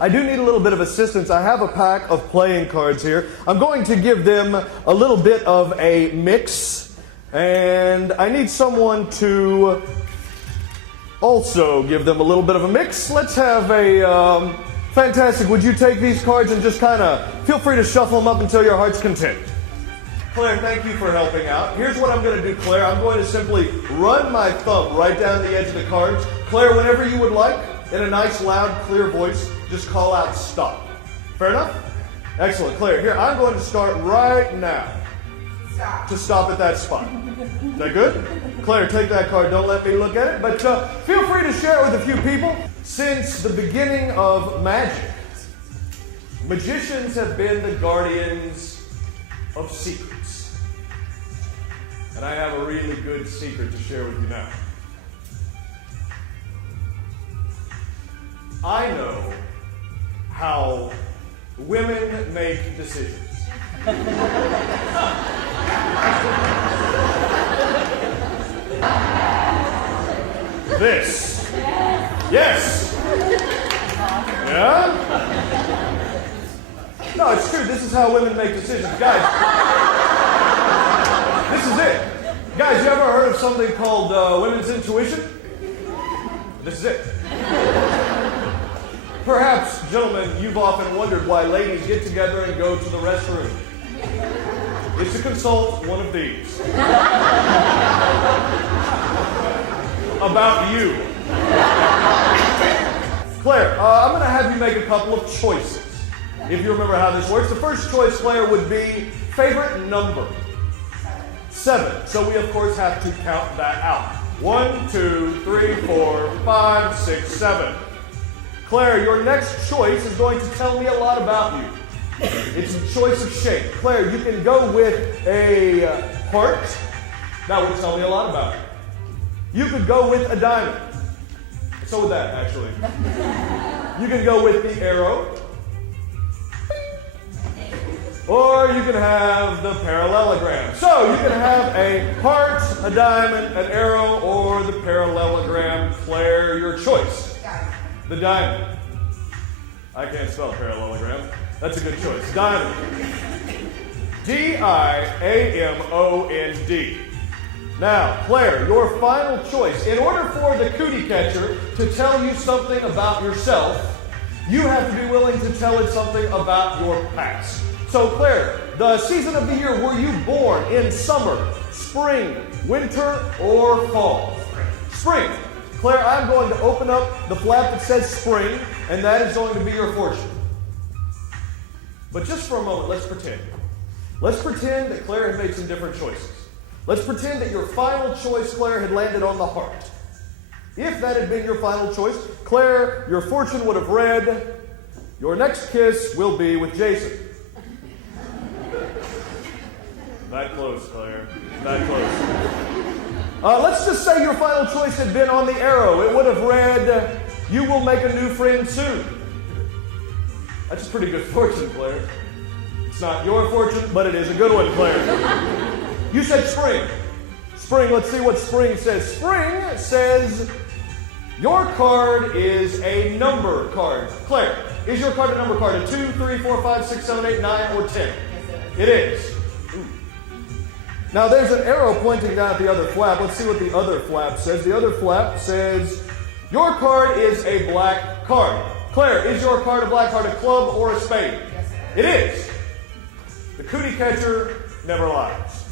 I do need a little bit of assistance. I have a pack of playing cards here. I'm going to give them a little bit of a mix, and I need someone to also give them a little bit of a mix. Let's have a fantastic. Would you take these cards and just kind of feel free to shuffle them up until your heart's content? Claire, thank you for helping out. Here's what I'm going to do, Claire. I'm going to simply run my thumb right down the edge of the cards. Claire, whenever you would like, in a nice, loud, clear voice, just call out stop. Fair enough? Excellent. Claire, here, I'm going to start right now. Stop. To stop at that spot. Is that good? Claire, take that card. Don't let me look at it. But feel free to share it with a few people. Since the beginning of magic, magicians have been the guardians of secrets. And I have a really good secret to share with you now. I know how women make decisions. This. Yes. Yeah? No, it's true. This is how women make decisions. Guys, this is it. Guys, you ever heard of something called women's intuition? This is it. Perhaps, gentlemen, you've often wondered why ladies get together and go to the restroom. It's to consult one of these. About you. Claire, I'm going to have you make a couple of choices. If you remember how this works. The first choice, Claire, would be favorite number. 7. So we, of course, have to count that out. 1, 2, 3, 4, 5, 6, 7. Claire, your next choice is going to tell me a lot about you. It's a choice of shape. Claire, you can go with a heart. That would tell me a lot about you. You could go with a diamond. So would that, actually. You can go with the arrow. Or you can have the parallelogram. So you can have a heart, a diamond, an arrow, or the parallelogram. Claire, your choice. The diamond. I can't spell parallelogram. That's a good choice. Diamond. D-I-A-M-O-N-D. Now, Claire, your final choice. In order for the cootie catcher to tell you something about yourself, you have to be willing to tell it something about your past. So, Claire, the season of the year, were you born in summer, spring, winter, or fall? Spring. Claire, I'm going to open up the flap that says spring, and that is going to be your fortune. But just for a moment, let's pretend. Let's pretend that Claire had made some different choices. Let's pretend that your final choice, Claire, had landed on the heart. If that had been your final choice, Claire, your fortune would have read, your next kiss will be with Jason. That close, Claire. That close. Let's just say your final choice had been on the arrow. It would have read, you will make a new friend soon. That's a pretty good fortune, Claire. It's not your fortune, but it is a good one, Claire. You said spring. Spring, let's see what spring says. Spring says, your card is a number card. Claire, is your card a number card? A 2, 3, 4, 5, 6, 7, 8, 9, or 10? It is. Now, there's an arrow pointing down at the other flap. Let's see what the other flap says. The other flap says, your card is a black card. Claire, is your card a black card, a club, or a spade? Yes, it is. The cootie catcher never lies.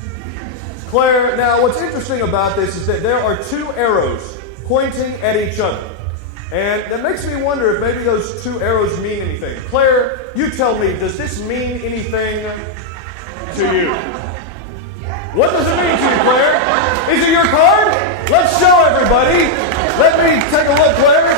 Claire, now what's interesting about this is that there are 2 arrows pointing at each other. And that makes me wonder if maybe those 2 arrows mean anything. Claire, you tell me, does this mean anything to you? What does it mean to you, Claire? Is it your card? Let's show everybody. Let me take a look, Claire.